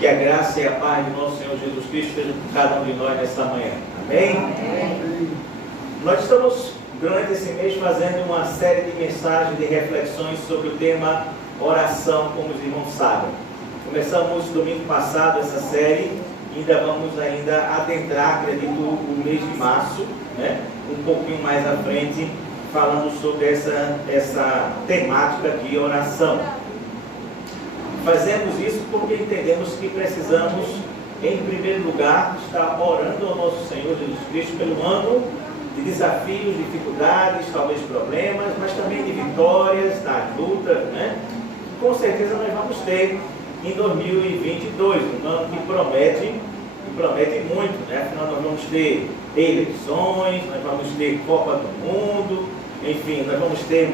Que a graça e a paz de nosso Senhor Jesus Cristo estejam com cada um de nós nesta manhã. Amém? Amém. Nós estamos, durante esse mês, fazendo uma série de mensagens, de reflexões sobre o tema oração, como os irmãos sabem. Começamos domingo passado essa série, e ainda vamos adentrar, acredito, o mês de março, né? Um pouquinho mais à frente, falando sobre essa temática de oração. Fazemos isso porque entendemos que precisamos, em primeiro lugar, estar orando ao nosso Senhor Jesus Cristo pelo ano de desafios, dificuldades, talvez problemas, mas também de vitórias, das lutas, né? Com certeza nós vamos ter em 2022, um ano que promete muito, né? Afinal, nós vamos ter eleições, nós vamos ter Copa do Mundo, enfim, nós vamos ter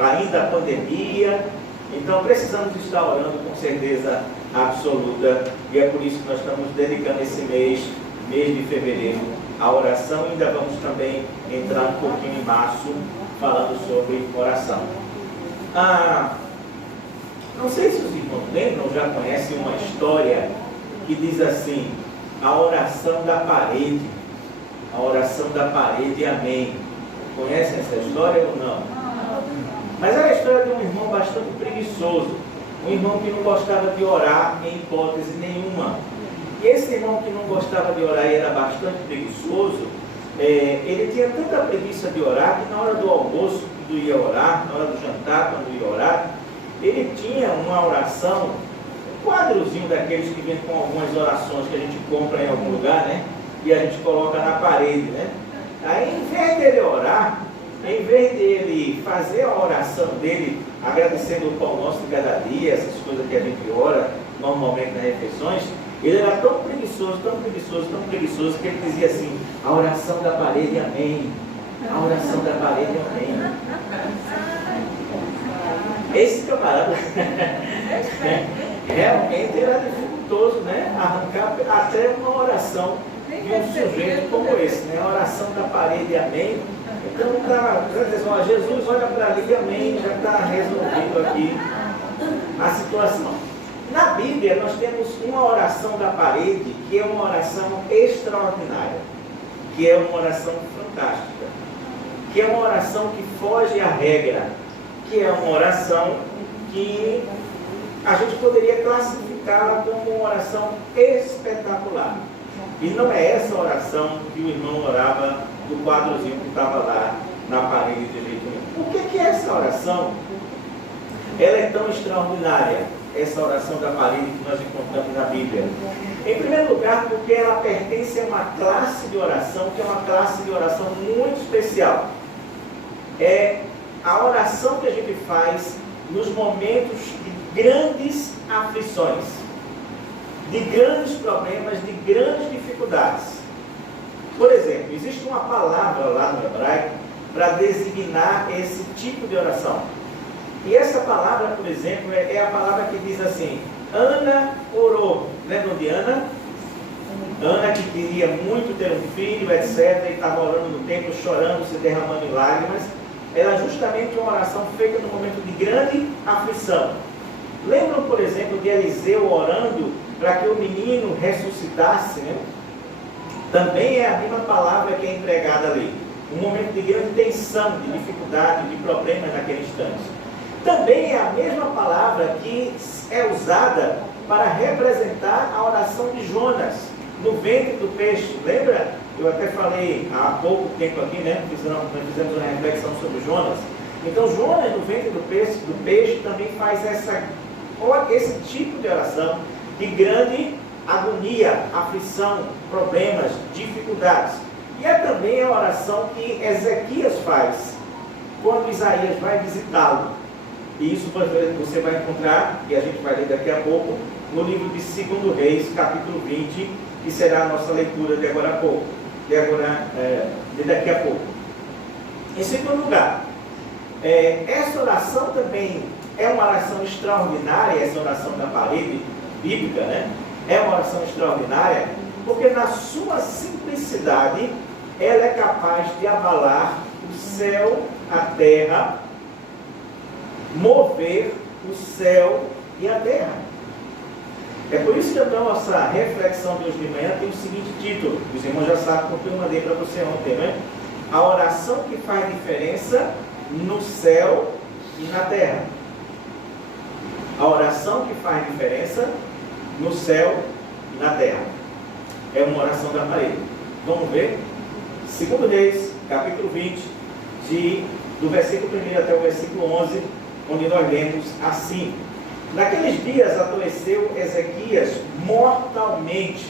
ainda a pandemia. Então precisamos estar orando com certeza absoluta, e é por isso que nós estamos dedicando esse mês de fevereiro, à oração. Ainda vamos também entrar um pouquinho em março, falando sobre oração. Não sei se os irmãos lembram, já conhecem uma história que diz assim: a oração da parede, amém. Conhecem essa história ou não? Mas era a história de um irmão bastante preguiçoso, um irmão que não gostava de orar em hipótese nenhuma. E esse irmão que não gostava de orar e era bastante preguiçoso, ele tinha tanta preguiça de orar que na hora do almoço, quando ia orar, na hora do jantar, quando ia orar, ele tinha uma oração, um quadrozinho daqueles que vem com algumas orações que a gente compra em algum lugar, né? E a gente coloca na parede, né? Aí, em vez dele orar, em vez dele fazer a oração dele, agradecendo o pão nosso de cada dia, essas coisas que a gente ora normalmente nas refeições, ele era tão preguiçoso, que ele dizia assim: a oração da parede, amém. A oração da parede, amém. Esse camarada realmente era dificultoso, né? Arrancar até uma oração de um sujeito como esse, né? A oração da parede, amém. Então, Jesus olha para ali, amém, já está resolvido aqui a situação. Na Bíblia, nós temos uma oração da parede, que é uma oração extraordinária, que é uma oração fantástica, que é uma oração que foge à regra, que é uma oração que a gente poderia classificá-la como uma oração espetacular. E não é essa oração que o irmão orava do quadrozinho que estava lá na parede de jeito nenhum. Por que essa oração ela é tão extraordinária, essa oração da parede que nós encontramos na Bíblia? Em primeiro lugar, porque ela pertence a uma classe de oração, que é uma classe de oração muito especial. É a oração que a gente faz nos momentos de grandes aflições, de grandes problemas, de grandes dificuldades. Por exemplo, existe uma palavra lá no hebraico para designar esse tipo de oração. E essa palavra, por exemplo, é a palavra que diz assim: Ana orou. Lembram de Ana? Ana, que queria muito ter um filho, etc. E estava orando no templo, chorando, se derramando em lágrimas. Era justamente uma oração feita no momento de grande aflição. Lembram, por exemplo, de Eliseu orando para que o menino ressuscitasse, né? Também é a mesma palavra que é empregada ali. Um momento de grande tensão, de dificuldade, de problemas naquele instante. Também é a mesma palavra que é usada para representar a oração de Jonas no ventre do peixe. Lembra? Eu até falei há pouco tempo aqui, né? Nós fizemos uma reflexão sobre Jonas. Então Jonas no ventre do peixe também faz esse tipo de oração de grande agonia, aflição, problemas, dificuldades. E é também a oração que Ezequias faz quando Isaías vai visitá-lo. E isso você vai encontrar, e a gente vai ler daqui a pouco, no livro de 2 Reis, capítulo 20, que será a nossa leitura de agora a pouco, de daqui a pouco. Em segundo lugar, essa oração também é uma oração extraordinária, essa oração da parede bíblica, né? É uma oração extraordinária, porque na sua simplicidade, ela é capaz de abalar o céu, a terra, mover o céu e a terra. É por isso que a nossa reflexão de hoje de manhã tem o seguinte título. Os irmãos já sabem porque eu mandei para você ontem, né? A oração que faz diferença no céu e na terra. A oração que faz diferença no céu e na terra. É uma oração da parede. Vamos ver? 2 Reis, capítulo 20, do versículo 1 até o versículo 11, onde nós lemos assim: Naqueles dias adoeceu Ezequias mortalmente,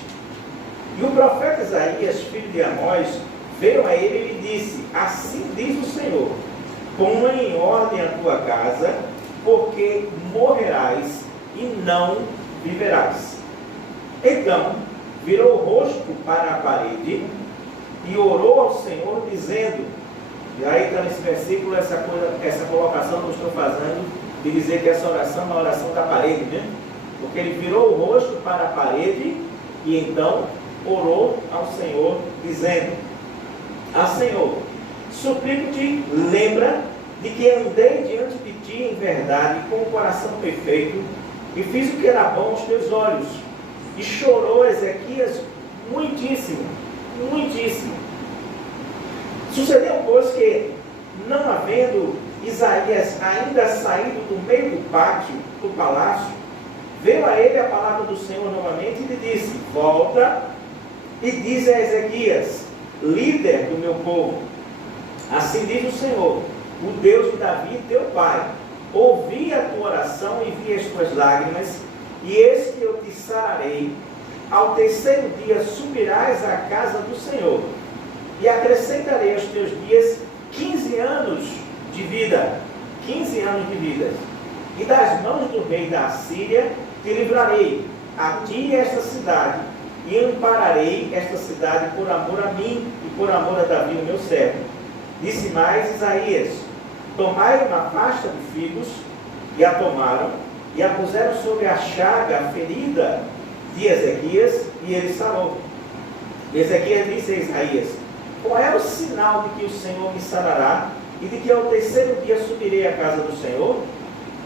e o profeta Isaías, filho de Amós, veio a ele e lhe disse: Assim diz o Senhor, põe em ordem a tua casa, porque morrerás e não viverás. Então virou o rosto para a parede e orou ao Senhor, dizendo, e aí está nesse versículo essa colocação que eu estou fazendo, de dizer que essa oração é uma oração da parede, né? Porque ele virou o rosto para a parede e então orou ao Senhor, dizendo: Senhor, suplico-te, lembra de que andei diante de ti em verdade, com o coração perfeito, e fiz o que era bom aos teus olhos. E chorou Ezequias muitíssimo, muitíssimo. Sucedeu, pois, que, não havendo Isaías ainda saído do meio do pátio do palácio, veio a ele a palavra do Senhor novamente e lhe disse: Volta e diz a Ezequias, líder do meu povo, assim diz o Senhor, o Deus de Davi, teu pai: ouvi a tua oração e vi as tuas lágrimas, e eis que eu te sararei. Ao terceiro dia subirás à casa do Senhor, e acrescentarei aos teus dias 15 anos de vida, 15 anos de vida, e das mãos do rei da Assíria te livrarei, a ti e esta cidade, e ampararei esta cidade por amor a mim e por amor a Davi, o meu servo. Disse mais Isaías: Tomai uma pasta de figos, e a tomaram, e a puseram sobre a chaga, a ferida de Ezequias, e ele sarou. Ezequias disse a Isaías: Qual é o sinal de que o Senhor me sarará, e de que ao terceiro dia subirei à casa do Senhor?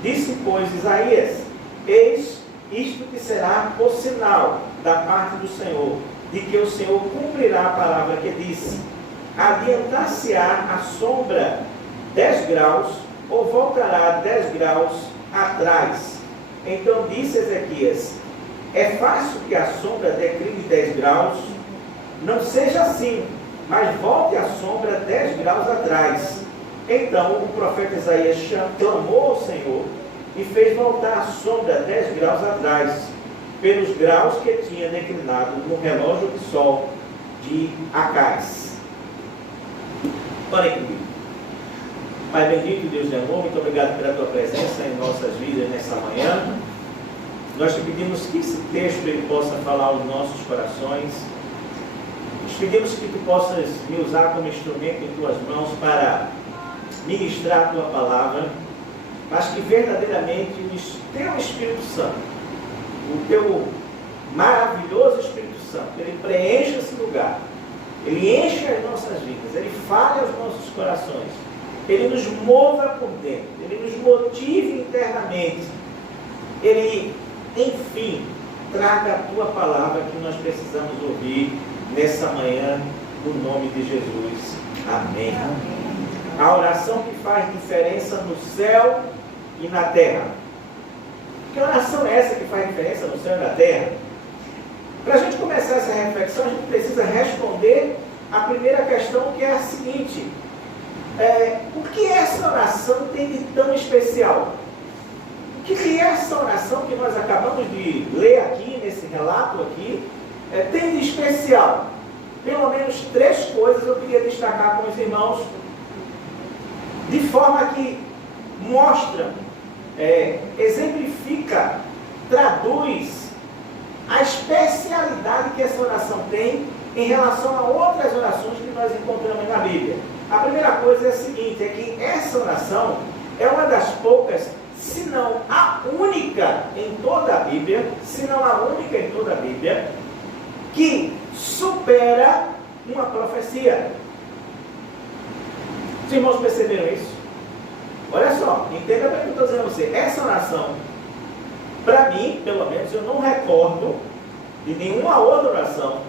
Disse, pois, Isaías: Eis, isto que será o sinal da parte do Senhor, de que o Senhor cumprirá a palavra que disse: Adiantar-se-á a sombra 10 graus, ou voltará 10 graus atrás. Então disse Ezequias: É fácil que a sombra decline 10 graus? Não seja assim, mas volte a sombra 10 graus atrás. Então o profeta Isaías clamou ao Senhor e fez voltar a sombra 10 graus atrás, pelos graus que tinha declinado no relógio de sol de Acais. Olhem comigo. Pai bendito, Deus de amor, muito obrigado pela tua presença em nossas vidas nessa manhã. Nós te pedimos que esse texto ele possa falar aos nossos corações. Nós pedimos que tu possas me usar como instrumento em tuas mãos para ministrar a tua palavra, mas que verdadeiramente o teu Espírito Santo, o teu maravilhoso Espírito Santo, ele preencha esse lugar, ele enche as nossas vidas, ele fale aos nossos corações, ele nos mova por dentro, ele nos motive internamente, ele, enfim, traga a tua palavra que nós precisamos ouvir nessa manhã, no nome de Jesus. Amém. Amém. A oração que faz diferença no céu e na terra. Que oração é essa que faz diferença no céu e na terra? Para a gente começar essa reflexão, a gente precisa responder a primeira questão, que é a seguinte: o que essa oração tem de tão especial? O que essa oração que nós acabamos de ler aqui, nesse relato aqui, tem de especial? Pelo menos 3 coisas eu queria destacar com os irmãos, de forma que mostra, exemplifica, traduz a especialidade que essa oração tem em relação a outras orações que nós encontramos na Bíblia. A primeira coisa é a seguinte: é que essa oração é uma das poucas, se não a única em toda a Bíblia, que supera uma profecia. Os irmãos perceberam isso? Olha só, entenda bem o que eu estou dizendo a você. Essa oração, Para mim, pelo menos, eu não recordo de nenhuma outra oração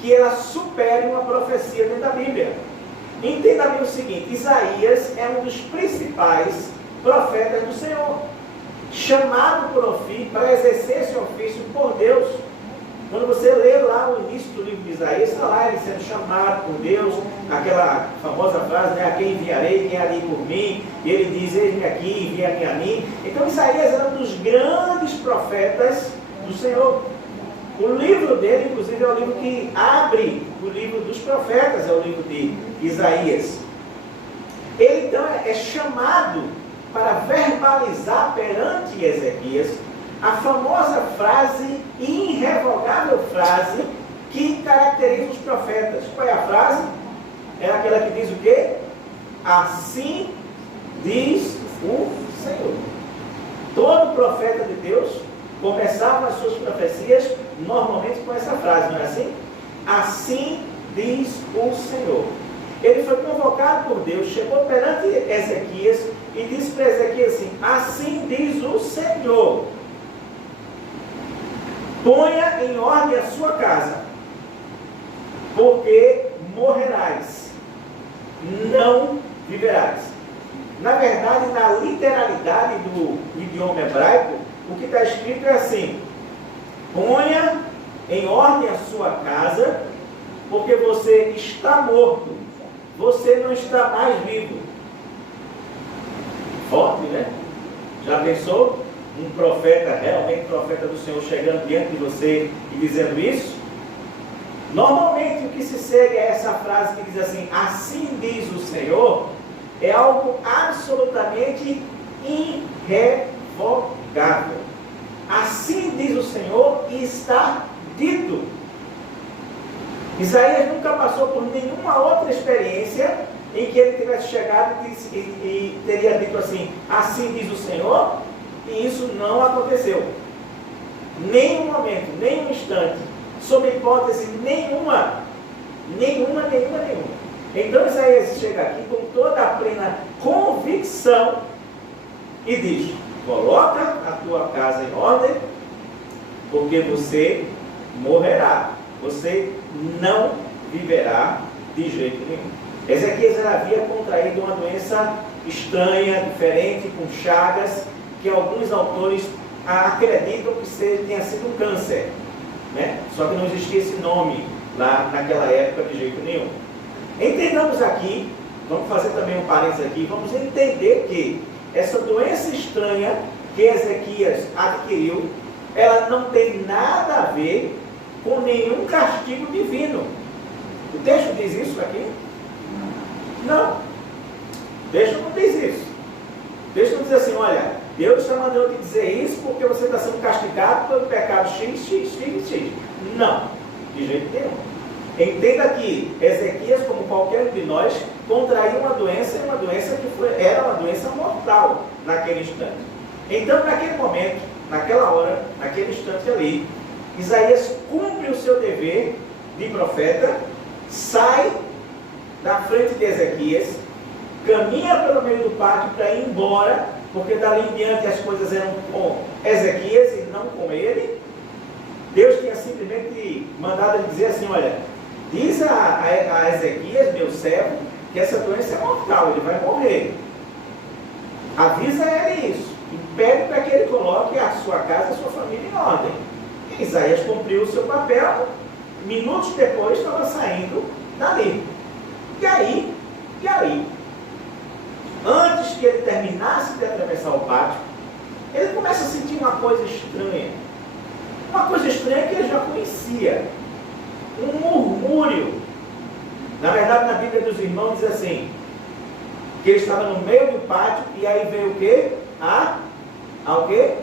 que ela supere uma profecia dentro da Bíblia. Entenda bem o seguinte: Isaías é um dos principais profetas do Senhor, chamado para exercer esse ofício por Deus. Quando você lê lá o início do livro de Isaías, está lá ele sendo chamado por Deus, aquela famosa frase, né? A quem enviarei, quem há de ir por mim? E ele diz: eis-me aqui, envia-me a mim. Então Isaías era um dos grandes profetas do Senhor. O livro dele, inclusive, é o livro que abre o livro dos profetas, é o livro de Isaías. Ele então é chamado para verbalizar perante Ezequias a famosa frase, irrevogável frase, que caracteriza os profetas. Qual é a frase? É aquela que diz o quê? Assim diz o Senhor. Todo profeta de Deus começava as suas profecias normalmente com essa frase, não é assim? Assim diz o Senhor. Ele foi convocado por Deus, chegou perante Ezequias e disse para Ezequias assim: assim diz o Senhor, ponha em ordem a sua casa, porque morrerás, não viverás. Na verdade, na literalidade do idioma hebraico, o que está escrito é assim: ponha em ordem a sua casa, porque você está morto, você não está mais vivo. Forte, né? Já pensou? Um profeta, realmente profeta do Senhor, chegando diante de você e dizendo isso? Normalmente o que se segue a essa frase que diz assim: assim diz o Senhor, é algo absolutamente irrevogável. Assim diz o Senhor e está dito. Isaías nunca passou por nenhuma outra experiência em que ele tivesse chegado e teria dito assim: assim diz o Senhor, e isso não aconteceu. Nem um momento, nem um instante, sob hipótese nenhuma. Então Isaías chega aqui com toda a plena convicção e diz: coloca a tua casa em ordem, porque você morrerá, você não viverá de jeito nenhum. Ezequias havia contraído uma doença estranha, diferente, com chagas, que alguns autores acreditam que tenha sido um câncer, né? Só que não existia esse nome lá naquela época de jeito nenhum. Entendamos aqui, vamos fazer também um parênteses aqui, vamos entender que essa doença estranha que Ezequias adquiriu, ela não tem nada a ver com nenhum castigo divino. O texto diz isso aqui? Não. O texto não diz isso. O texto não diz assim: olha, Deus está mandando te dizer isso porque você está sendo castigado pelo pecado X. Não, de jeito nenhum. Entenda que Ezequias, como qualquer um de nós, contraiu uma doença que era uma doença mortal naquele instante. Então, naquele momento, naquela hora, naquele instante ali, Isaías cumpre o seu dever de profeta, sai da frente de Ezequias, caminha pelo meio do pátio para ir embora, porque dali em diante as coisas eram com Ezequias e não com ele. Deus tinha simplesmente mandado ele dizer assim: olha, diz a Ezequias, meu servo, que essa doença é mortal, ele vai morrer. Avisa ele isso e pede para que ele coloque a sua casa e a sua família em ordem. E Isaías cumpriu o seu papel, minutos depois estava saindo dali. E aí, antes que ele terminasse de atravessar o pátio, ele começa a sentir uma coisa estranha. Uma coisa estranha que ele já conhecia. Um murmúrio. Na verdade, na Bíblia dos Irmãos diz assim, que ele estava no meio do pátio e aí veio o quê? O quê?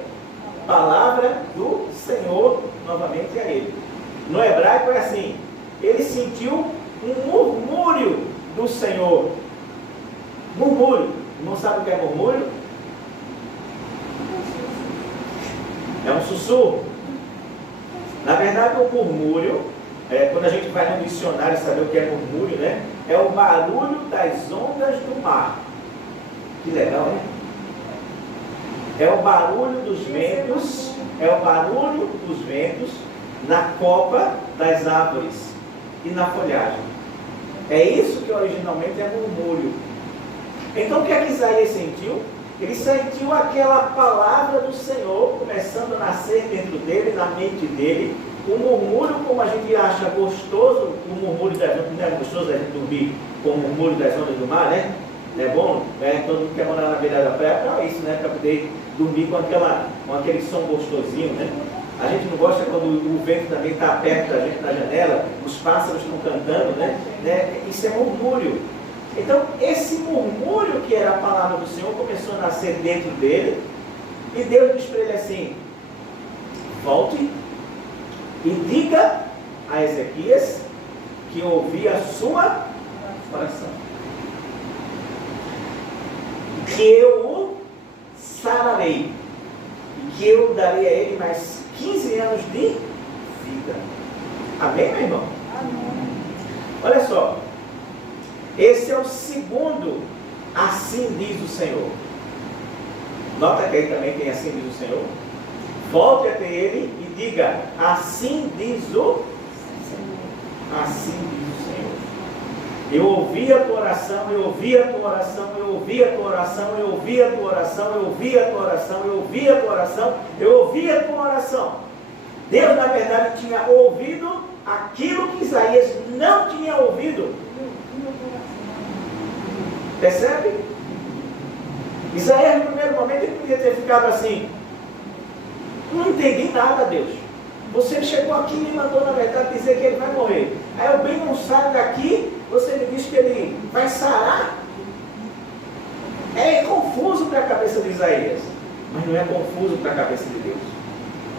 Palavra do Senhor novamente a ele. No hebraico é assim: ele sentiu um murmúrio do Senhor. Murmúrio. Não sabe o que é murmúrio? É um sussurro. Na verdade, o murmúrio, quando a gente vai no dicionário saber o que é murmúrio, né? É o barulho das ondas do mar. Que legal, né? É o barulho dos ventos é o barulho dos ventos na copa das árvores e na folhagem. É isso que originalmente é murmúrio. Então o que é que Isaías sentiu? Ele sentiu aquela palavra do Senhor começando a nascer dentro dele, na mente dele. O murmúrio, como a gente acha gostoso, o murmúrio das ondas, não é gostoso a gente dormir com o murmúrio das ondas do mar, né? Não é bom? Todo mundo quer morar na beira da praia, não é isso, né? Para poder dormir com aquele som gostosinho, né? A gente não gosta quando o vento também está perto da gente na janela, os pássaros estão cantando, né? Isso é murmúrio. Então, esse murmúrio que era a palavra do Senhor começou a nascer dentro dele, e Deus diz para ele assim: volte e diga a Ezequias que eu ouvi a sua oração, que eu o sararei, e que eu darei a ele mais 15 anos de vida. Amém, meu irmão? Amém. Olha só, esse é o segundo assim diz o Senhor. Nota que aí também tem assim diz o Senhor. Volte até ele e diga: assim diz o Senhor. Assim diz o Senhor. Eu ouvi a tua oração, eu ouvi a tua oração, eu ouvi a tua oração, eu ouvi a tua oração, eu ouvi a tua oração, eu ouvi a tua oração, eu ouvi a tua oração. Deus, na verdade, tinha ouvido aquilo que Isaías não tinha ouvido. Percebe? Isaías, no primeiro momento, ele podia ter ficado assim: não entendi nada, Deus. Você chegou aqui e me mandou, na verdade, dizer que ele vai morrer. Aí eu bem não saio daqui, você me diz que ele vai sarar. É confuso para a cabeça de Isaías, mas não é confuso para a cabeça de Deus.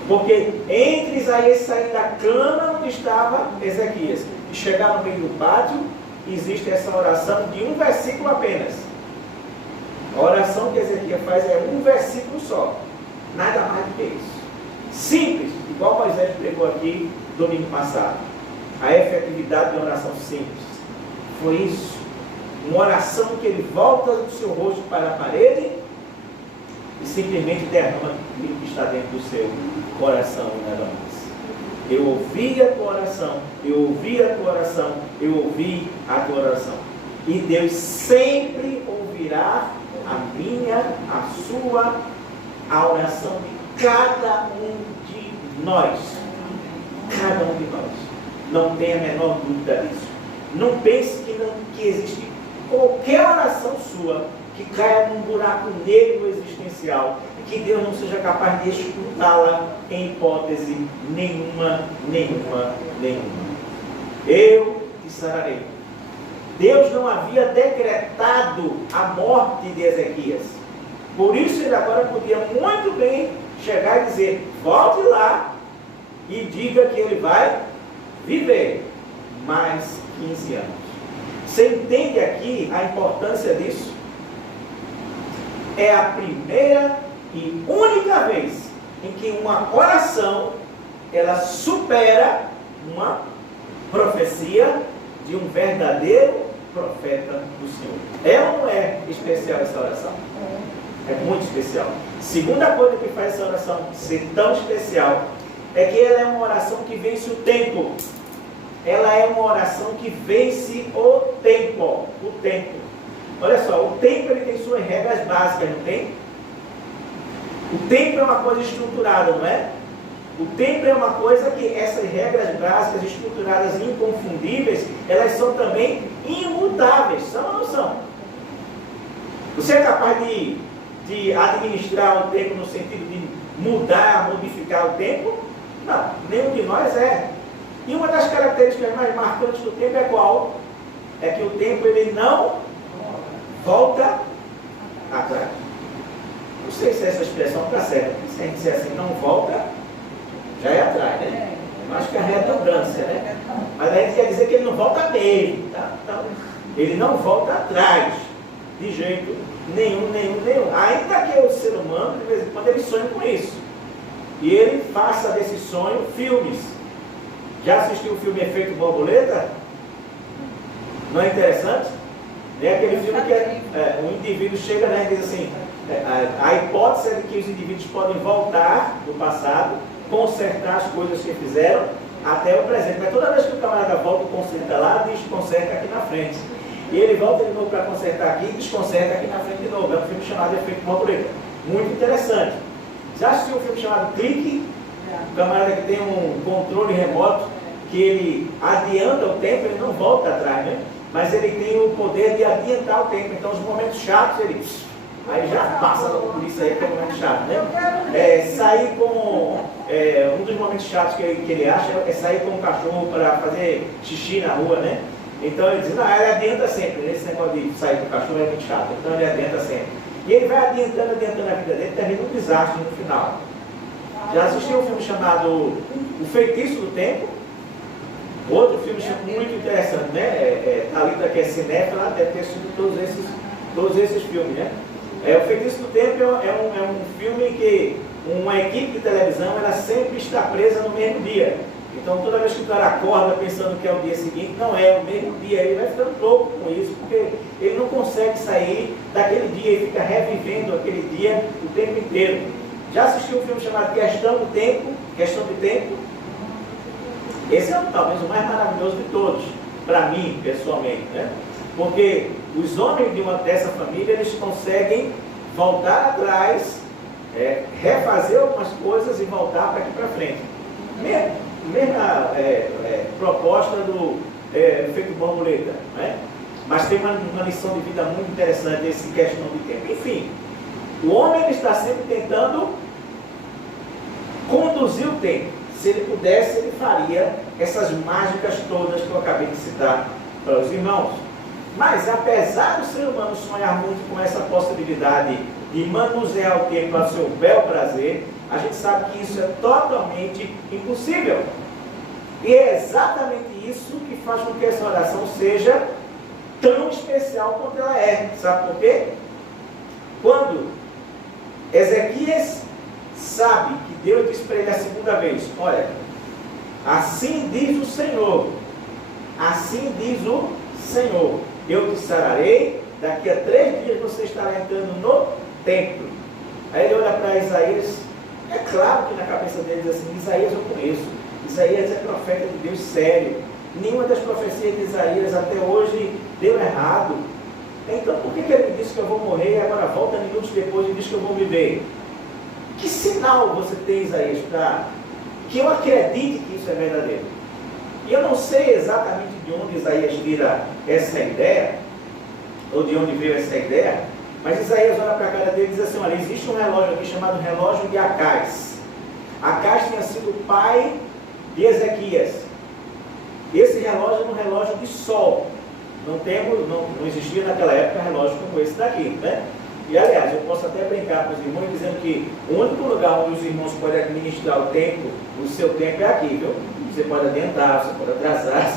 Porque entre Isaías sair da cama onde estava Ezequias e chegar no meio do pátio, existe essa oração de um versículo apenas. A oração que Ezequias faz é um versículo só, nada mais do que isso. Simples, igual Moisés pregou aqui domingo passado. A efetividade de uma oração simples foi isso. Uma oração que ele volta o seu rosto para a parede e simplesmente derrama aquilo que está dentro do seu coração, nada mais. Eu ouvi a tua oração, eu ouvi a tua oração, eu ouvi a tua oração. E Deus sempre ouvirá a minha, a sua, a oração de cada um de nós. Cada um de nós. Não tenha a menor dúvida disso. Não pense que existe qualquer oração sua que caia num buraco negro existencial e que Deus não seja capaz de escutá-la em hipótese nenhuma. Eu te sararei. Deus não havia decretado a morte de Ezequias. Por isso ele agora podia muito bem chegar e dizer: volte lá e diga que ele vai viver mais 15 anos. Você entende aqui a importância disso? É a primeira e única vez em que uma oração ela supera uma profecia de um verdadeiro profeta do Senhor. É ou não é especial essa oração? É muito especial. Segunda coisa que faz essa oração ser tão especial é que ela é uma oração que vence o tempo. Ela é uma oração que vence o tempo. O tempo. Olha só, o tempo ele tem suas regras básicas, não tem? O tempo é uma coisa estruturada, não é? O tempo é uma coisa que essas regras básicas, estruturadas e inconfundíveis, elas são também imutáveis. São ou não são? Você é capaz de administrar o tempo no sentido de mudar, modificar o tempo? Não, nenhum de nós é. E uma das características mais marcantes do tempo é qual? É que o tempo ele não volta atrás. Não sei se essa expressão está certa. Se a gente disser assim, não volta, já é atrás, né? Eu acho que é redundância, né? Mas a gente quer dizer que ele não volta mesmo, tá? Então, ele não volta atrás, de jeito nenhum. Ainda que o ser humano, de vez em quando, ele sonha com isso. E ele faça desse sonho filmes. Já assistiu o filme Efeito Borboleta? Não é interessante? É aquele filme que um indivíduo chega, né, e diz assim: A hipótese é de que os indivíduos podem voltar do passado, consertar as coisas que fizeram até o presente. Mas toda vez que o camarada volta e conserta lá, diz conserta aqui na frente. E ele volta de novo para consertar aqui e desconserta aqui na frente de novo. É um filme chamado Efeito Borboleta. Muito interessante. Já assistiu um filme chamado Clique? O camarada que tem um controle remoto, que ele adianta o tempo, ele não volta atrás, né? Mas ele tem o poder de adiantar o tempo. Então os momentos chatos, ele aí já passa por isso aí, que é um momento chato, né? Sair com... um dos momentos chatos que ele acha é sair com um cachorro para fazer xixi na rua, né? Então ele diz, não, ele adianta sempre. Esse negócio de sair com o cachorro é muito chato. Então ele adianta sempre. E ele vai adiantando a vida dele, termina um desastre no final. Já assistiu um filme chamado O Feitiço do Tempo? Outro filme muito interessante, né? Thalita, que é cinéfila, deve ter assistido todos esses filmes, né? O Feitiço do Tempo é um filme que uma equipe de televisão ela sempre está presa no mesmo dia. Então toda vez que o cara acorda pensando que é o dia seguinte, não é o mesmo dia, ele vai ficando louco com isso, porque ele não consegue sair daquele dia e fica revivendo aquele dia o tempo inteiro. Já assistiu um filme chamado Questão do Tempo? Questão de Tempo? Esse é talvez o mais maravilhoso de todos, para mim, pessoalmente, né? Porque os homens dessa família, eles conseguem voltar atrás, refazer algumas coisas e voltar para aqui para frente. Mesma proposta do Efeito Borboleta, né? Mas tem uma lição de vida muito interessante esse Questão de Tempo. Enfim, o homem está sempre tentando conduzir o tempo. Se ele pudesse, ele faria essas mágicas todas que eu acabei de citar para os irmãos. Mas, apesar do ser humano sonhar muito com essa possibilidade de manusear o tempo a seu bel prazer, a gente sabe que isso é totalmente impossível. E é exatamente isso que faz com que essa oração seja tão especial quanto ela é. Sabe por quê? Quando Ezequias sabe que Deus disse para ele a segunda vez, olha, assim diz o Senhor, eu te sararei, daqui a 3 dias você estará entrando no templo. Aí ele olha para Isaías, é claro que na cabeça dele diz assim, Isaías eu conheço, Isaías é profeta de Deus sério, nenhuma das profecias de Isaías até hoje deu errado, então por que ele disse que eu vou morrer e agora volta minutos depois e diz que eu vou viver? Que sinal você tem, Isaías, para que eu acredite que isso é verdadeiro? E eu não sei exatamente de onde Isaías tira essa ideia, ou de onde veio essa ideia, mas Isaías olha para a cara dele e diz assim, olha, existe um relógio aqui chamado relógio de Acais. Acais tinha sido o pai de Ezequias. Esse relógio era um relógio de sol. Não existia naquela época relógio como esse daqui, né? E aliás, eu posso até brincar com os irmãos dizendo que o único lugar onde os irmãos podem administrar o tempo, o seu tempo é aqui, viu? Você pode adiantar, você pode atrasar,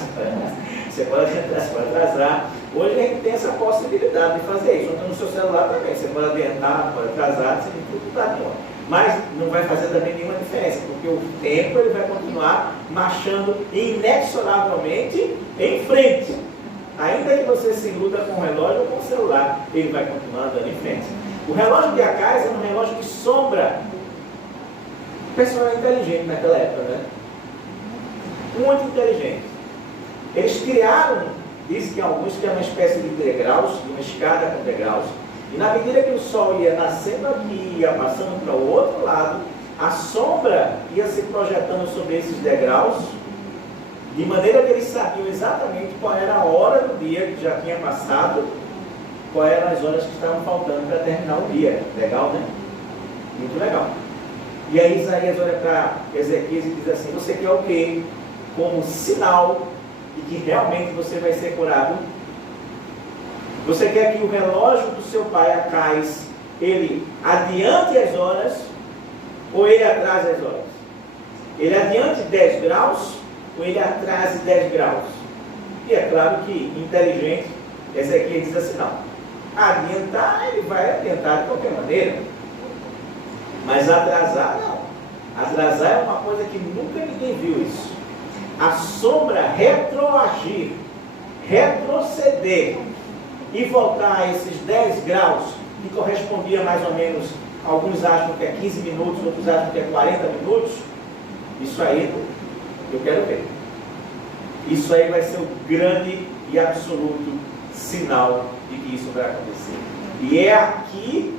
você pode adiantar, você pode atrasar. Hoje a gente tem essa possibilidade de fazer isso. Então no seu celular também, você pode adiantar, pode atrasar, sem dificuldade nenhuma. Mas não vai fazer também nenhuma diferença, porque o tempo ele vai continuar marchando inexoravelmente em frente. Ainda que você se iluda com o relógio ou com o celular, ele vai continuar andando em frente. O relógio de Acais era um relógio de sombra. O pessoal era inteligente naquela época, né? Muito inteligente. Eles criaram, dizem que alguns, que é uma espécie de degraus, uma escada com degraus. E na medida que o sol ia nascendo aqui, ia passando para o outro lado, a sombra ia se projetando sobre esses degraus, de maneira que eles sabiam exatamente qual era a hora do dia que já tinha passado, quais eram as horas que estavam faltando para terminar o dia. Legal, né? Muito legal. E aí Isaías olha para Ezequias e diz assim, você quer o quê? Como sinal de que realmente você vai ser curado? Você quer que o relógio do seu pai, Acais, ele adiante as horas ou ele atrase as horas? Ele adiante 10 graus ou ele atrase 10 graus? E é claro que, inteligente, Ezequias diz assim, não, adiantar ele vai adiantar de qualquer maneira, mas atrasar não. Atrasar é uma coisa que nunca ninguém viu isso. A sombra retroagir, retroceder e voltar a esses 10 graus que correspondia mais ou menos, alguns acham que é 15 minutos, outros acham que é 40 minutos, isso aí eu quero ver. Isso aí vai ser o grande e absoluto sinal de que isso vai acontecer. E é aqui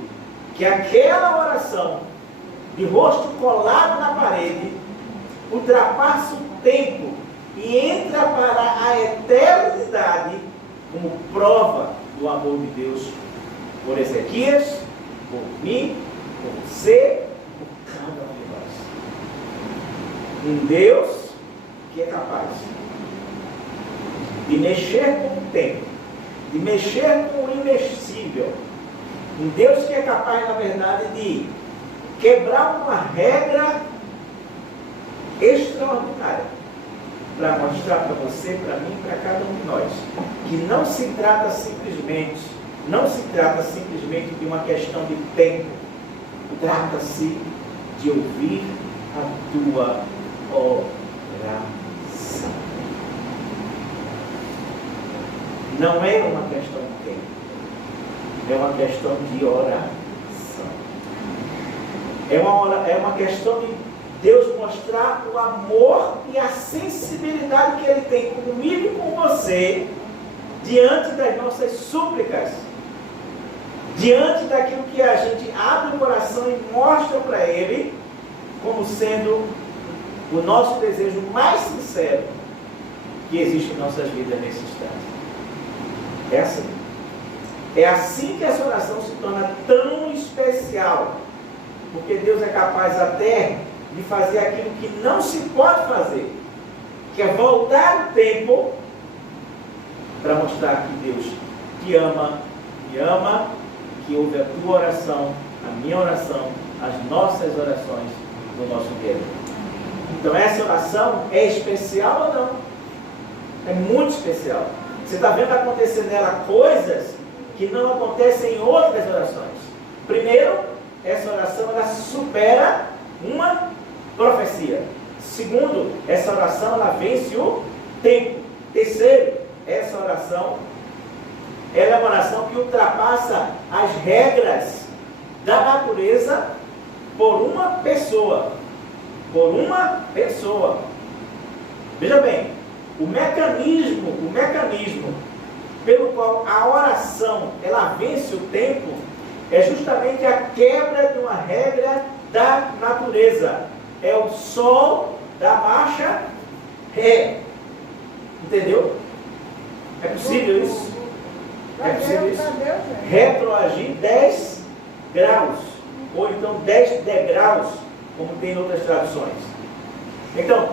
que aquela oração de rosto colado na parede ultrapassa o tempo e entra para a eternidade como prova do amor de Deus por Ezequias, por mim, por você, por cada um de nós. Um Deus que é capaz de mexer com o tempo, de mexer com o imexível. Um Deus que é capaz, na verdade, de quebrar uma regra extraordinária para mostrar para você, para mim, para cada um de nós, que não se trata simplesmente de uma questão de tempo, trata-se de ouvir a tua oração. Não é uma questão de tempo, é uma questão de oração. É uma questão de Deus mostrar o amor e a sensibilidade que Ele tem comigo e com você, diante das nossas súplicas, diante daquilo que a gente abre o coração e mostra para Ele, como sendo o nosso desejo mais sincero que existe em nossas vidas nesse instante. É assim. É assim que essa oração se torna tão especial, porque Deus é capaz até de fazer aquilo que não se pode fazer, que é voltar o tempo para mostrar que Deus te ama, que ouve a tua oração, a minha oração, as nossas orações no nosso dia. Então essa oração é especial ou não? É muito especial. Você está vendo acontecer nela coisas que não acontecem em outras orações. Primeiro, essa oração ela supera uma profecia. Segundo, essa oração ela vence o tempo. Terceiro, essa oração ela é uma oração que ultrapassa as regras da natureza por uma pessoa. Por uma pessoa. Veja bem, o mecanismo pelo qual a oração ela vence o tempo é justamente a quebra de uma regra da natureza. É o sol da marcha ré. Entendeu? É possível isso? É possível isso? Retroagir 10 graus. Ou então 10 degraus, como tem em outras traduções. Então,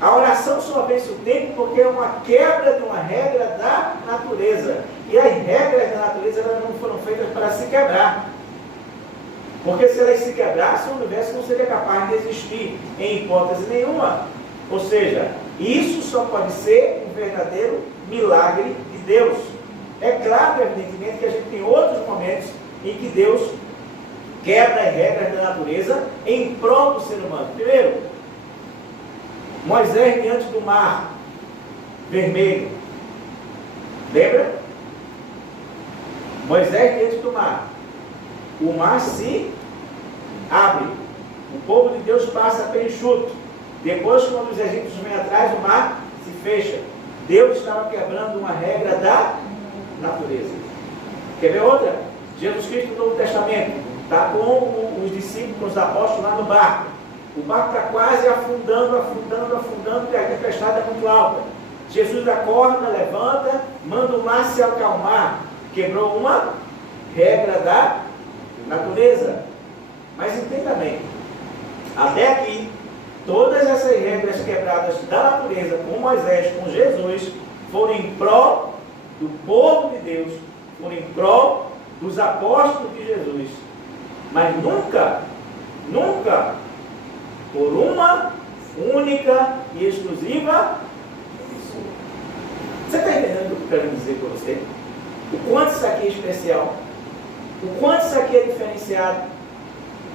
a oração só vence o tempo porque é uma quebra de uma regra da natureza. E as regras da natureza elas não foram feitas para se quebrar. Porque se elas se quebrassem, o universo não seria capaz de existir em hipótese nenhuma. Ou seja, isso só pode ser um verdadeiro milagre de Deus. É claro, evidentemente, que a gente tem outros momentos em que Deus quebra as regras da natureza em prol do ser humano. Primeiro, Moisés diante do mar vermelho. Lembra? Moisés diante do mar. O mar se abre. O povo de Deus passa pelo enxuto. Depois, quando os egípcios vêm atrás, o mar se fecha. Deus estava quebrando uma regra da natureza. Quer ver outra? Jesus Cristo no Novo Testamento está com os discípulos, com os apóstolos lá no barco. O barco está quase afundando, porque a tempestade é muito alta. Jesus acorda, levanta, manda o mar se acalmar. Quebrou uma regra da natureza. Mas entenda bem, até aqui, todas essas regras quebradas da natureza, com Moisés, com Jesus, foram em prol do povo de Deus, foram em prol dos apóstolos de Jesus. Mas nunca, por uma única e exclusiva pessoa. Você está entendendo o que eu quero dizer para você? O quanto isso aqui é especial? O quanto isso aqui é diferenciado?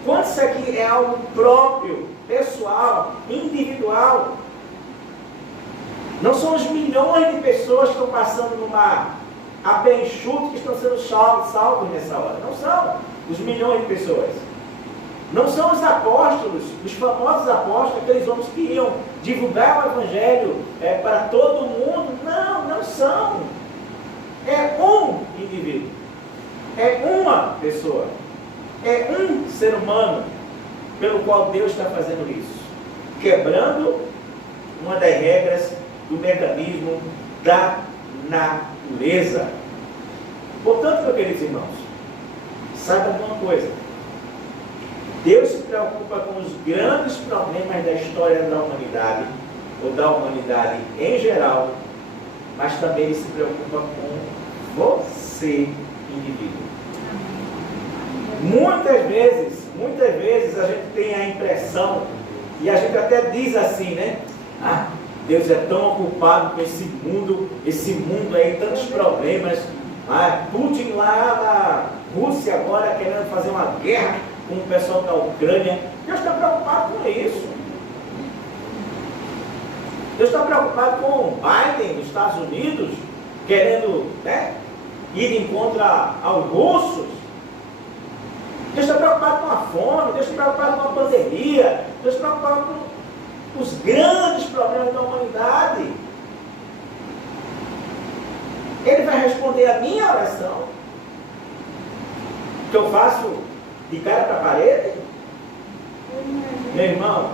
O quanto isso aqui é algo próprio, pessoal, individual? Não são os milhões de pessoas que estão passando no mar. a pé enxuto que estão sendo salvos nessa hora. Não são os milhões de pessoas. Não são os apóstolos, os famosos apóstolos, aqueles homens que iam divulgar o Evangelho para todo mundo. Não, não são. É um indivíduo. É uma pessoa. É um ser humano pelo qual Deus está fazendo isso. Quebrando uma das regras do mecanismo da natureza. Portanto, meus queridos irmãos, saiba uma coisa. Deus se preocupa com os grandes problemas da história da humanidade, ou da humanidade em geral, mas também Ele se preocupa com você, indivíduo. Muitas vezes a gente tem a impressão, e a gente até diz assim, né? Ah, Deus é tão ocupado com esse mundo aí, tantos problemas. Ah, Putin lá na Rússia agora querendo fazer uma guerra com o pessoal da Ucrânia. Deus está preocupado com isso. Deus está preocupado com o Biden nos Estados Unidos, querendo, né, ir em contra aos russos. Deus está preocupado com a fome, Deus está preocupado com a pandemia, Deus está preocupado com os grandes problemas da humanidade. Ele vai responder a minha oração, que eu faço de cara para a parede? Meu irmão,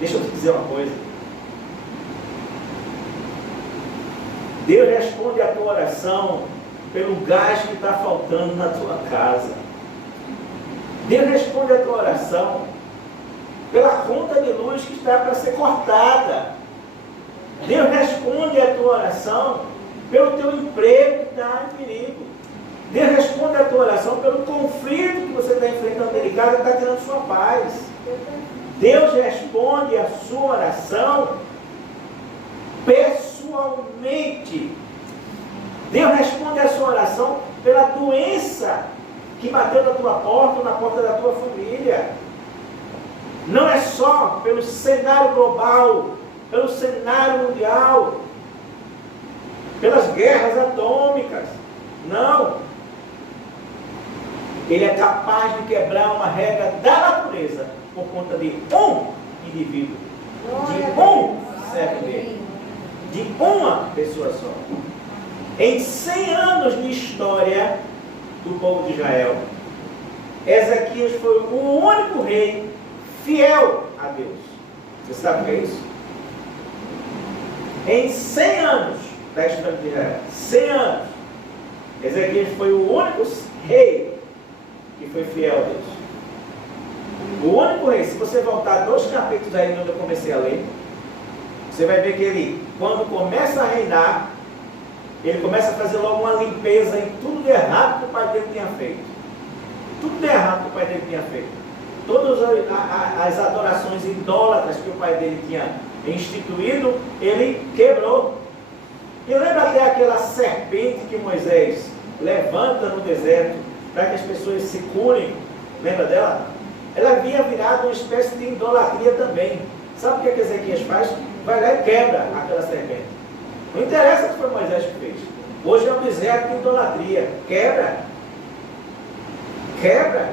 deixa eu te dizer uma coisa. Deus responde a tua oração pelo gás que está faltando na tua casa. Deus responde a tua oração pela conta de luz que está para ser cortada. Deus responde a tua oração pelo teu emprego que está em perigo. Deus responde a tua oração pelo conflito que você está enfrentando dentro de casa que está tirando sua paz. Deus responde a sua oração pessoalmente. Deus responde a sua oração pela doença que bateu na tua porta ou na porta da tua família. Não é só pelo cenário global, pelo cenário mundial, pelas guerras atômicas. Não. Ele é capaz de quebrar uma regra da natureza por conta de um indivíduo, de um servo dele, de uma pessoa só. Em 100 anos de história do povo de Israel, Ezequias foi o único rei fiel a Deus. Você sabe o que é isso? Em 100 anos da história de Israel, 100 anos, Ezequias foi o único rei que foi fiel a Deus. O único rei. Se você voltar 2 capítulos aí onde eu comecei a ler, você vai ver que ele, quando começa a reinar, ele começa a fazer logo uma limpeza em tudo de errado que o pai dele tinha feito. Tudo de errado que o pai dele tinha feito. Todas as adorações idólatras que o pai dele tinha instituído, ele quebrou. E lembra até aquela serpente que Moisés levanta no deserto para que as pessoas se curem? Lembra dela? Ela havia virado uma espécie de idolatria também. Sabe o que Ezequias faz? Vai lá e quebra aquela serpente. Não interessa que foi Moisés que fez. Hoje é um deserto de idolatria. Quebra. Quebra.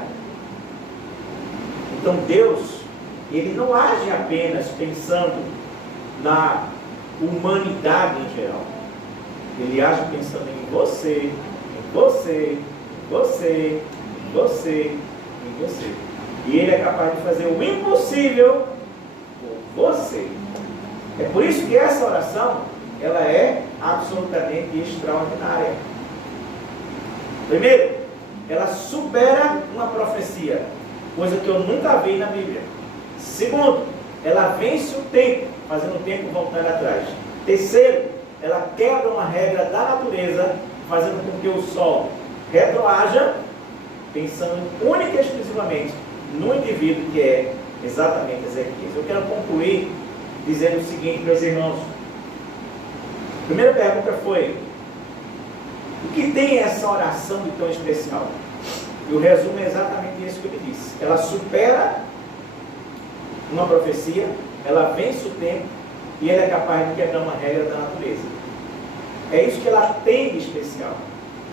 Então Deus, Ele não age apenas pensando na humanidade em geral. Ele age pensando em você, em você, em você, em você, em você. E Ele é capaz de fazer o impossível por você. É por isso que essa oração, ela é absolutamente extraordinária. Primeiro, ela supera uma profecia, coisa que eu nunca vi na Bíblia. Segundo, ela vence o tempo, fazendo o tempo voltar atrás. Terceiro, ela quebra uma regra da natureza, fazendo com que o sol retroaja, pensando única e exclusivamente no indivíduo que é exatamente Ezequias. Eu quero concluir dizendo o seguinte, meus irmãos. A primeira pergunta foi: o que tem essa oração de tão especial? E o resumo é exatamente isso que ele disse. Ela supera uma profecia, ela vence o tempo e ela é capaz de quebrar uma regra da natureza. É isso que ela tem de especial.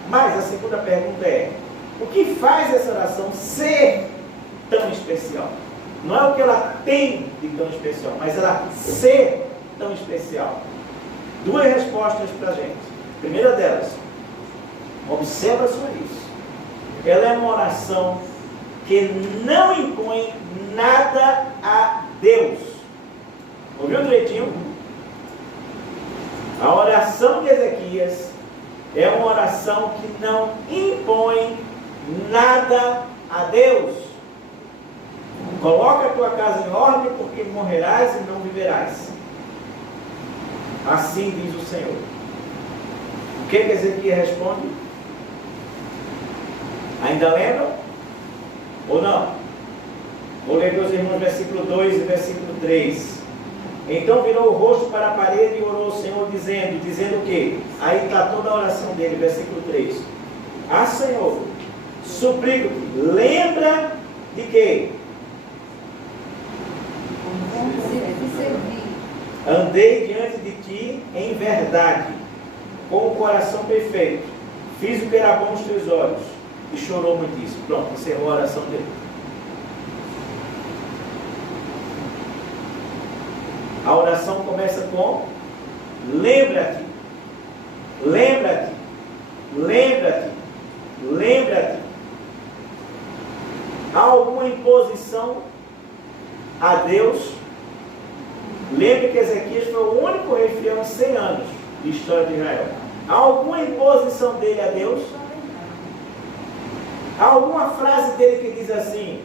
Mas a segunda pergunta é: o que faz essa oração ser tão especial? Não é o que ela tem de tão especial, mas ela ser tão especial. Duas respostas para a gente. A primeira delas, observa só isso. Ela é uma oração que não impõe nada a Deus. Ouviu direitinho? A oração de Ezequias é uma oração que não impõe nada a Deus. Coloca a tua casa em ordem, porque morrerás e não viverás. Assim diz o Senhor. O que Ezequias responde? Ainda lembram? Ou não? Vou ler, meus irmãos, versículo 2 e versículo 3. Então virou o rosto para a parede e orou ao Senhor, dizendo o quê? Aí está toda a oração dele, versículo 3. Ah, Senhor, suplico-te, lembra de quê? Andei diante de ti em verdade, com o coração perfeito. Fiz o que era bom aos teus olhos. E chorou muitíssimo. Pronto, encerrou a oração dele. A oração começa com: lembra-te, lembra-te, lembra-te, lembra-te. Há alguma imposição a Deus? Lembre que Ezequias foi o único rei fiel em 100 anos de história de Israel. Há alguma imposição dele a Deus? Há alguma frase dele que diz assim: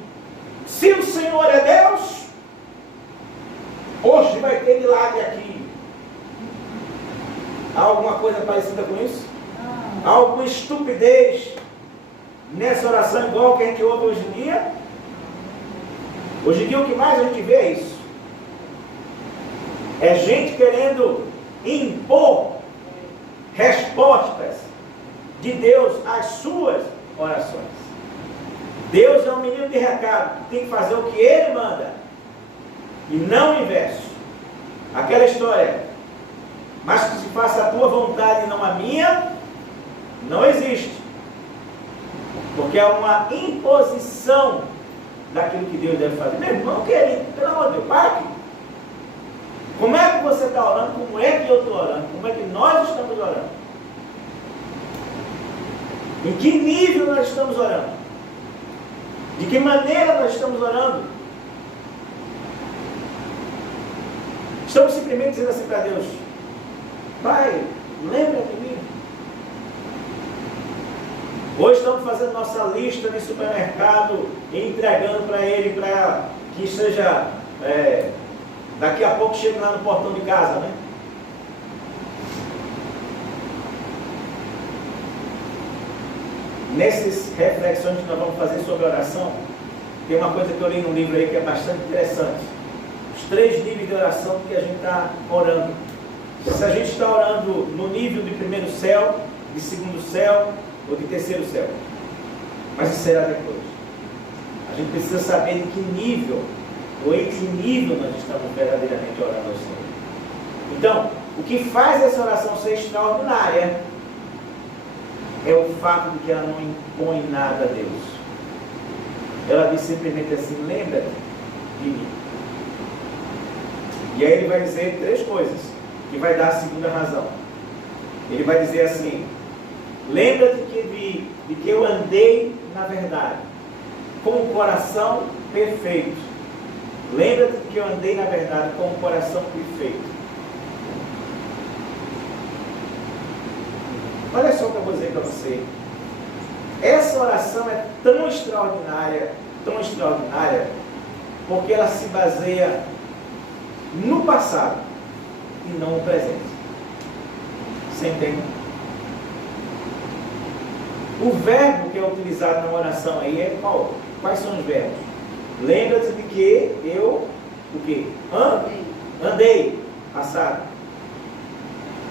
se o Senhor é Deus, hoje vai ter milagre aqui? Há alguma coisa parecida com isso? Há alguma estupidez nessa oração igual que a gente ouve hoje em dia? Hoje em dia o que mais a gente vê é isso. É gente querendo impor respostas de Deus às suas orações. Deus é um menino de recado, que tem que fazer o que Ele manda, e não o inverso. Aquela história, mas que se faça a tua vontade e não a minha, não existe. Porque é uma imposição daquilo que Deus deve fazer. Meu irmão querido, pelo amor de Deus, para aqui. Como é que você está orando? Como é que eu estou orando? Como é que nós estamos orando? Em que nível nós estamos orando? De que maneira nós estamos orando? Estamos simplesmente dizendo assim para Deus: Pai, lembra de mim. Hoje estamos fazendo nossa lista no supermercado e entregando para Ele, para que seja... daqui a pouco chega lá no portão de casa, né? Nessas reflexões que nós vamos fazer sobre oração, tem uma coisa que eu li num livro aí que é bastante interessante. Os 3 níveis de oração que a gente está orando. Se a gente está orando no nível de primeiro céu, de segundo céu ou de terceiro céu. Mas isso será depois. A gente precisa saber em que nível ou em que nível nós estamos verdadeiramente orando ao Senhor. Então, o que faz essa oração ser extraordinária é o fato de que ela não impõe nada a Deus. Ela diz simplesmente assim: lembra de mim. E aí ele vai dizer 3 coisas, que vai dar a segunda razão. Ele vai dizer assim: lembra-te de que eu andei na verdade, com o coração perfeito. Lembra-te que eu andei na verdade com o coração perfeito. Olha só o que eu vou dizer para você. Essa oração é tão extraordinária, porque ela se baseia no passado e não no presente. Você entende? O verbo que é utilizado na oração aí é qual? Quais são os verbos? Lembra-te de que eu, o quê? Andei, passado,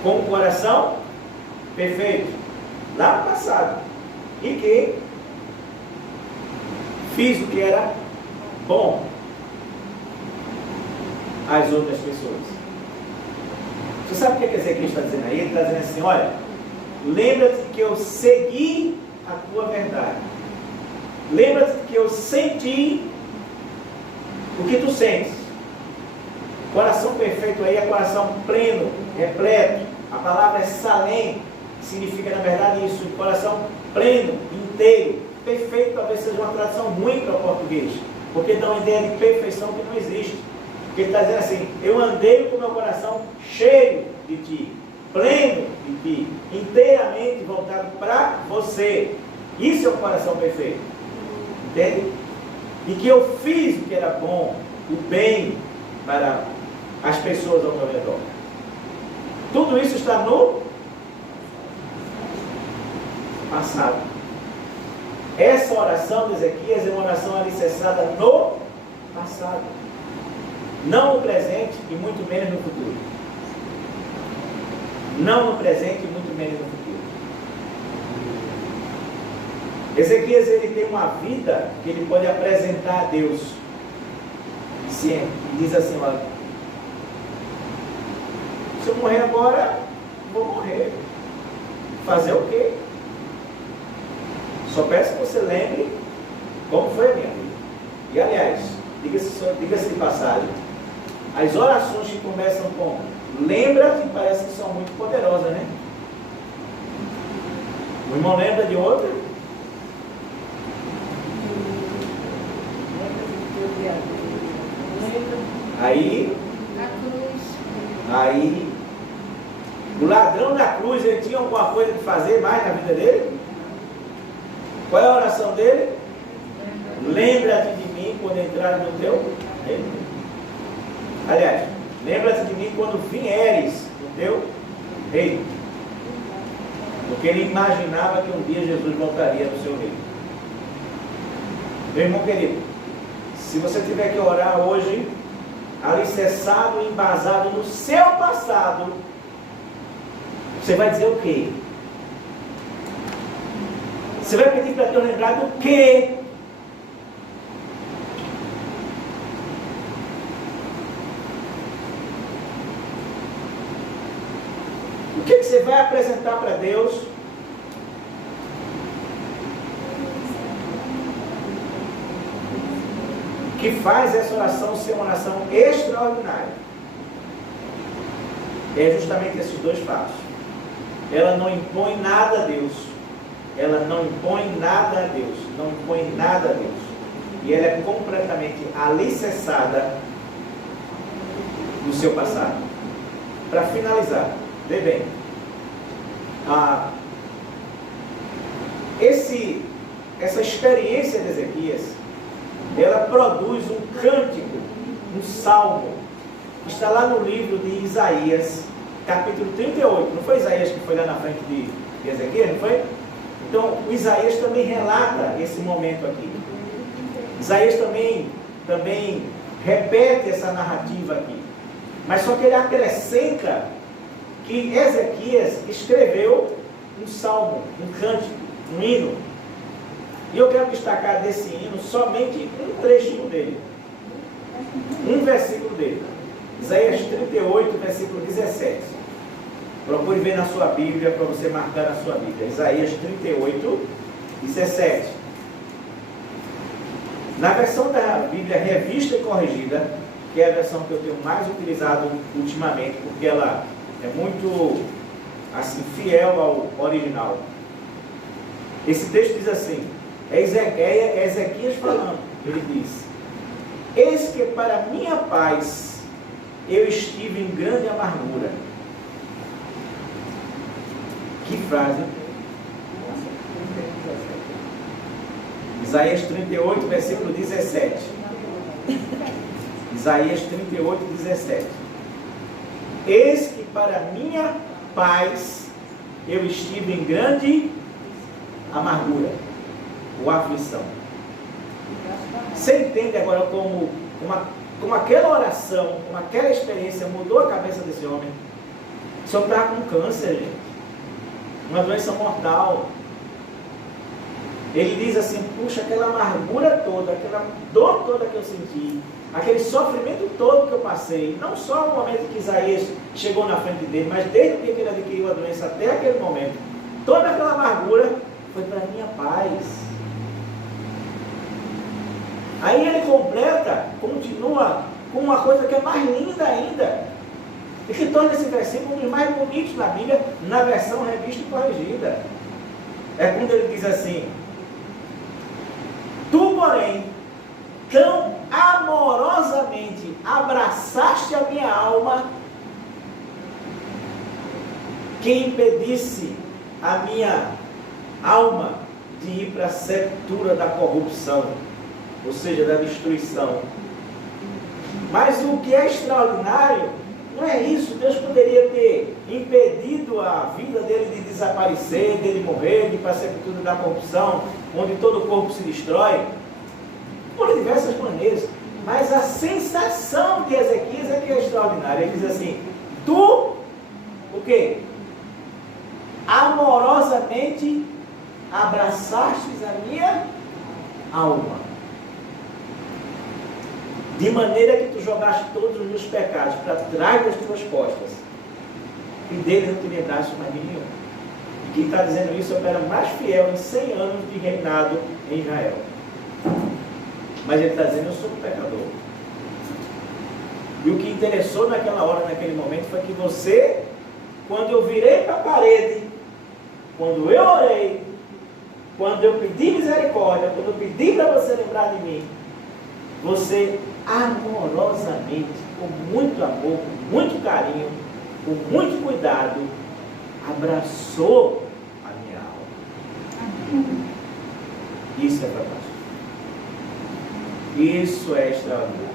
com o coração perfeito, lá no passado, e que fiz o que era bom às outras pessoas. Você sabe o que Ezequiel está dizendo aí? Ele está dizendo assim, olha, lembra-te que eu segui a tua verdade. Lembra-te que eu senti o que tu sentes. Coração perfeito aí é coração pleno, repleto. A palavra é salém, que significa na verdade isso, coração pleno, inteiro. Perfeito talvez seja uma tradução ruim para o português, porque dá uma ideia de perfeição que não existe. Porque ele está dizendo assim, eu andei com meu coração cheio de ti, pleno de ti, inteiramente voltado para você. Isso é o coração perfeito. Entende? E que eu fiz o que era bom, o bem para as pessoas ao meu redor. Tudo isso está no passado. Essa oração de Ezequias é uma oração alicerçada no passado. Não no presente e muito menos no futuro. Não no presente e muito menos no futuro. Ezequias, ele tem uma vida que ele pode apresentar a Deus. E diz assim, olha, se eu morrer agora, vou morrer. Fazer o quê? Só peço que você lembre como foi a minha vida. E aliás, diga-se de passagem, as orações que começam com lembra-te, parece que são muito poderosas, né? O irmão lembra de outra? Aí, o ladrão da cruz, ele tinha alguma coisa de fazer mais na vida dele? Qual é a oração dele? Lembra-te de mim quando entrar no teu reino. Aliás, lembra-te de mim quando vieres no teu reino. Porque ele imaginava que um dia Jesus voltaria no seu reino. Meu irmão querido, se você tiver que orar hoje, alicerçado e embasado no seu passado, você vai dizer o quê? Você vai pedir para Deus lembrar do quê? O que você vai apresentar para Deus? Que faz essa oração ser uma oração extraordinária. É justamente esses dois passos. Ela não impõe nada a Deus. Ela não impõe nada a Deus. Não impõe nada a Deus. E ela é completamente alicerçada no seu passado. Para finalizar, vê bem. Essa experiência de Ezequias, ela produz um cântico, um salmo, que está lá no livro de Isaías, capítulo 38. Não foi Isaías que foi lá na frente de Ezequias, não foi? Então, o Isaías também relata esse momento aqui. Isaías também repete essa narrativa aqui. Mas só que ele acrescenta que Ezequias escreveu um salmo, um cântico, um hino. E eu quero destacar desse hino somente um trechinho dele. Um versículo dele. Isaías 38, versículo 17. Procure ver na sua Bíblia, para você marcar na sua Bíblia. Isaías 38, 17. Na versão da Bíblia revista e corrigida, que é a versão que eu tenho mais utilizado ultimamente, porque ela é muito assim, fiel ao original. Esse texto diz assim, é Ezequias falando, ele diz: eis que para minha paz eu estive em grande amargura. Que frase? Isaías 38, versículo 17. Isaías 38, 17. Eis que para minha paz eu estive em grande amargura ou aflição. Você entende agora como aquela oração, como aquela experiência mudou a cabeça desse homem? Esse homem estava com câncer, gente. Uma doença mortal. Ele diz assim: puxa, aquela amargura toda, aquela dor toda que eu senti, aquele sofrimento todo que eu passei, não só no momento que Isaías chegou na frente dele, mas desde o dia que ele adquiriu a doença até aquele momento, toda aquela amargura foi para minha paz. Aí ele completa, continua com uma coisa que é mais linda ainda, e que torna esse versículo um dos mais bonitos na Bíblia, na versão revista e corrigida. É quando ele diz assim: tu, porém, tão amorosamente abraçaste a minha alma, que impedisse a minha alma de ir para a sepultura da corrupção, ou seja, da destruição. Mas o que é extraordinário não é isso. Deus poderia ter impedido a vida dele de desaparecer, dele morrer, de ir para a sepultura da corrupção, onde todo o corpo se destrói, por diversas maneiras. Mas a sensação de Ezequias é que é extraordinária. Ele diz assim: tu, o quê? Amorosamente abraçastes a minha alma, de maneira que tu jogaste todos os meus pecados para trás das tuas costas, e deles não te lembraste mais de nenhum. E quem está dizendo isso é o cara mais fiel em 100 anos de reinado em Israel. Mas ele está dizendo: eu sou um pecador. E o que interessou naquela hora, naquele momento, foi que você, quando eu virei para a parede, quando eu orei, quando eu pedi misericórdia, quando eu pedi para você lembrar de mim, você amorosamente, com muito amor, com muito carinho, com muito cuidado, abraçou a minha alma. Isso é fantástico. Isso é extraordinário.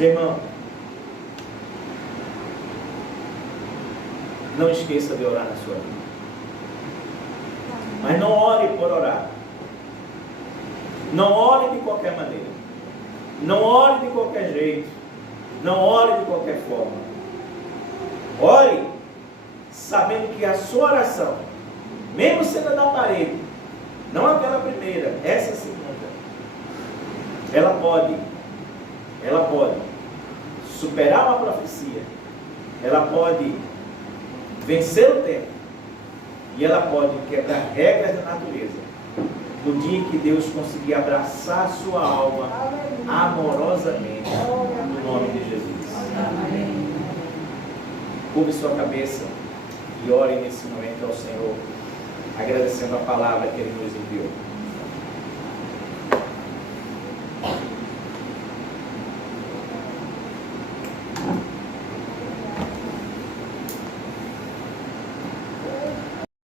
Irmão, não esqueça de orar na sua vida. Mas não ore por orar. Não ore de qualquer maneira. Não ore de qualquer jeito. Não ore de qualquer forma. Ore sabendo que a sua oração, mesmo sendo da parede, não aquela primeira, essa segunda, ela pode superar uma profecia, ela pode vencer o tempo, e ela pode quebrar regras da natureza, no dia que Deus conseguir abraçar a sua alma amorosamente, no nome de Jesus. Amém. Curve sua cabeça e ore nesse momento ao Senhor, agradecendo a palavra que Ele nos enviou.